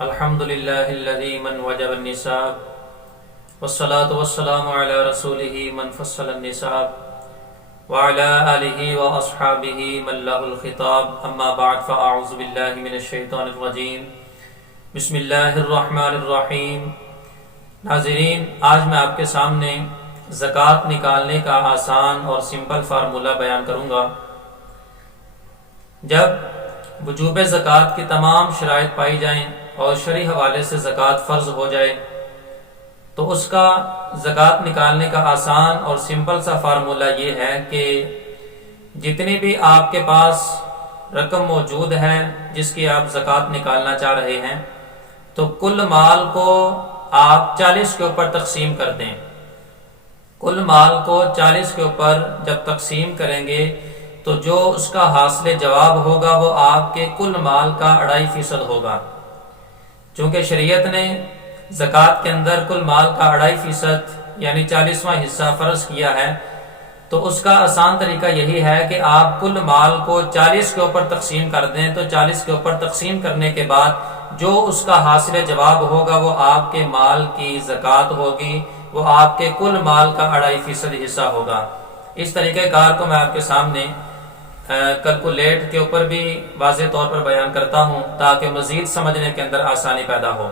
الحمد للہ الذی من وجب النصاب والصلاة والسلام علی رسولہ من فصل النصاب وعلی آلہ واصحابہ من لہ الخطاب اما بعد فاعوذ باللہ من الشیطان الرجیم بسم اللہ الرحمن الرحیم۔ ناظرین، آج میں آپ کے سامنے زکوٰۃ نکالنے کا آسان اور سمپل فارمولہ بیان کروں گا۔ جب وجوب زکوٰۃ کی تمام شرائط پائی جائیں اور شرعی حوالے سے زکوٰۃ فرض ہو جائے تو اس کا زکوٰۃ نکالنے کا آسان اور سمپل سا فارمولہ یہ ہے کہ جتنی بھی آپ کے پاس رقم موجود ہے جس کی آپ زکوٰۃ نکالنا چاہ رہے ہیں تو کل مال کو آپ 40 کے اوپر تقسیم کر دیں۔ کل مال کو 40 کے اوپر جب تقسیم کریں گے تو جو اس کا حاصل جواب ہوگا وہ آپ کے کل مال کا 2.5% ہوگا۔ چونکہ شریعت نے زکوٰۃ کے اندر کل مال کا 2.5% یعنی 40واں حصہ فرض کیا ہے، تو اس کا آسان طریقہ یہی ہے کہ آپ کل مال کو 40 کے اوپر تقسیم کر دیں، تو 40 کے اوپر تقسیم کرنے کے بعد جو اس کا حاصل جواب ہوگا وہ آپ کے مال کی زکوٰۃ ہوگی، وہ آپ کے کل مال کا 2.5% حصہ ہوگا۔ اس طریقہ کار کو میں آپ کے سامنے کیلکولیٹ کے اوپر بھی واضح طور پر بیان کرتا ہوں تاکہ مزید سمجھنے کے اندر آسانی پیدا ہو۔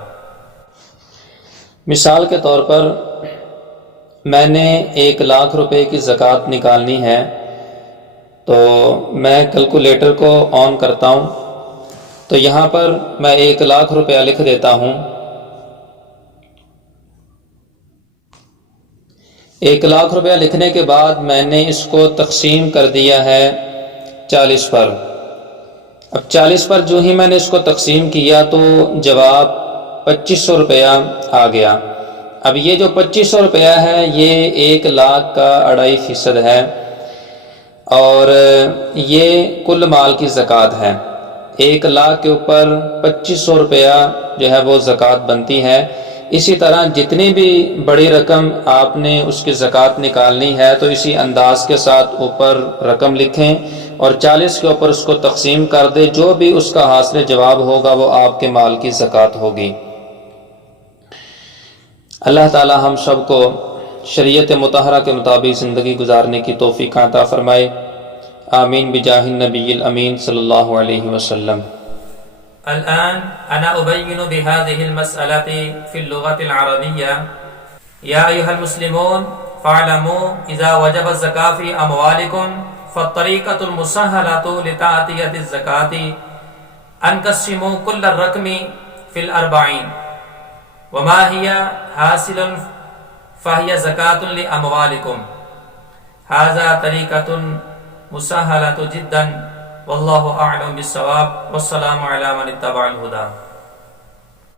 مثال کے طور پر میں نے 1 لاکھ روپے کی زکوٰۃ نکالنی ہے، تو میں کیلکولیٹر کو آن کرتا ہوں تو یہاں پر میں 1 لاکھ روپیہ لکھ دیتا ہوں۔ 1 لاکھ روپیہ لکھنے کے بعد میں نے اس کو تقسیم کر دیا ہے 40 پر۔ اب 40 پر جو ہی میں نے اس کو تقسیم کیا تو جواب 2500 روپیہ آ گیا۔ اب یہ جو 2500 روپیہ ہے یہ 1 لاکھ کا 2.5% ہے اور یہ کل مال کی زکوٰۃ ہے۔ 1 لاکھ کے اوپر 2500 روپیہ جو ہے وہ زکوٰۃ بنتی ہے۔ اسی طرح جتنی بھی بڑی رقم آپ نے اس کی زکوٰۃ نکالنی ہے تو اسی انداز کے ساتھ اوپر رقم لکھیں اور 40 کے اوپر اس کو تقسیم کر دیں، جو بھی اس کا حاصل جواب ہوگا وہ آپ کے مال کی زکوٰۃ ہوگی۔ اللہ تعالی ہم سب کو شریعت مطہرہ کے مطابق زندگی گزارنے کی توفیق عطا فرمائے، آمین بجاہ النبی الامین صلی اللہ علیہ وسلم۔ الآن أنا أبين بهذه المسألة في اللغة العربية. يا أيها المسلمون فاعلموا إذا وجب الزكاة في أموالكم فالطريقة المسهلة لتعطية الزكاة أن قسموا كل الرقم في 40 وما هي حاصل فهي زكاة لأموالكم. هذا طريقة مسهلة جدا واللہ اعلم بالصواب، والسلام علی من اتبع الہدی۔